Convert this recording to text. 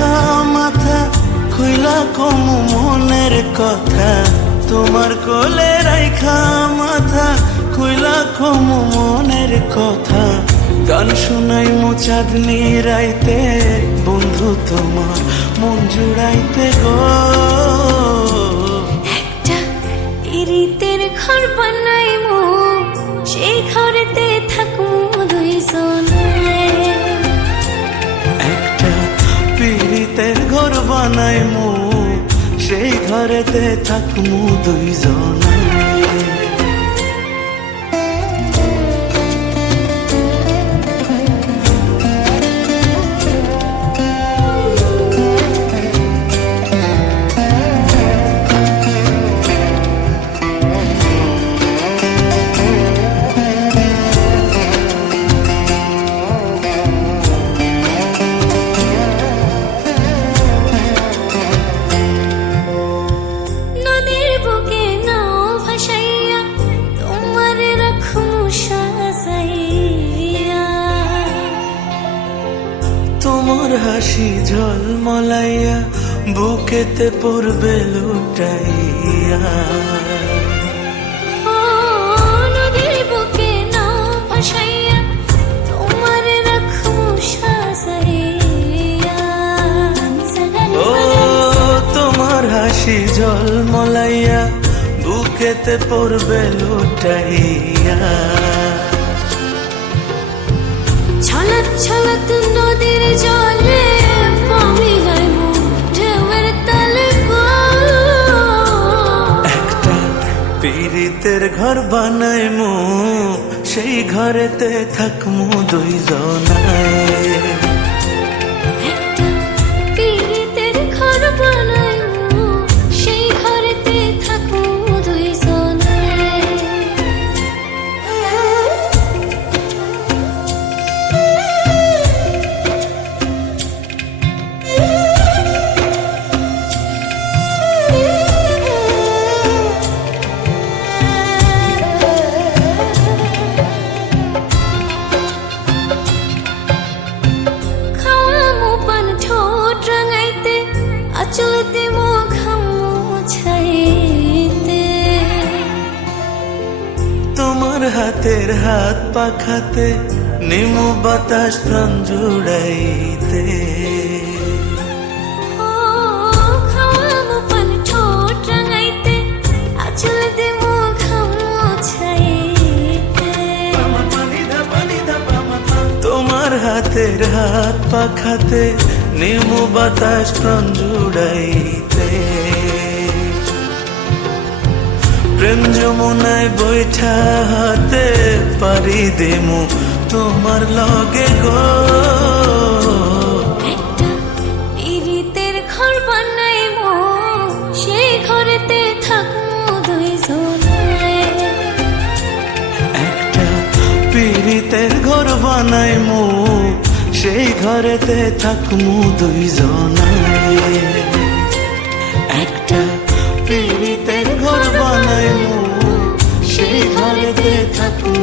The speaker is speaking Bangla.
রাইখা মাথা খুইলা কমু মনের কথা, তোমার কোলে রাইখা মাথা খুইলা কমু মনের কথা। গান শুনাই চাঁদনি রাইতে বন্ধু তোমার মন জুড়াইতে গো। একটা পিরিতের ঘর বানাইমু, সেই ঘরেতে থাকমু দুইজনে। একটা পিরিতের ঘর বানাইমু, সেই ঘরেতে থাকমু দুইজনে। তোমার হাসি ঝলমলাইয়া বুকেতে পড়বে লুটাইয়া। নদীর বুকে নাও ভাসাইয়া তোমার রাখবো সাজাইয়া। ও তোমার হাসি ঝলমলাইয়া বুকেতে পড়বে লুটাইয়া। ছলক ছলক নদীর জলে পামি যাইমু ঢেউয়ের তালে গো। একটা পিরিতের ঘর বানাইমু, সেই ঘরেতে থাকমু দুইজনায়। একটা পিরিতের ঘর বানাইমু, সেই ঘরেতে থাকমু দুইজনে। চলতে মুছাইতে তোমার হাতের হাত পাখাতে নিমু বাতাস প্রাণ জুড়াইতে। খাওয়ামু পান ঠোঁট রাঙাইতে চলতে মুছাইতে। তোমার হাতের হাত পাখাতে নিমু বাতাস প্রাণ জুড়াইতে। প্রেম যমুনায় বৈঠা হাতে পারি দেমু তোমার লগে গো। একটা পিরিতের ঘর বানাইমু, সেই ঘরেতে থাকমু দুইজনে। একটা পিরিতের ঘর বানাইমু, সেই ঘরেতে থাকমু দুইজনায়। একটা পিরিতের ঘর বানাইমু, সেই ঘরেতে থাকমু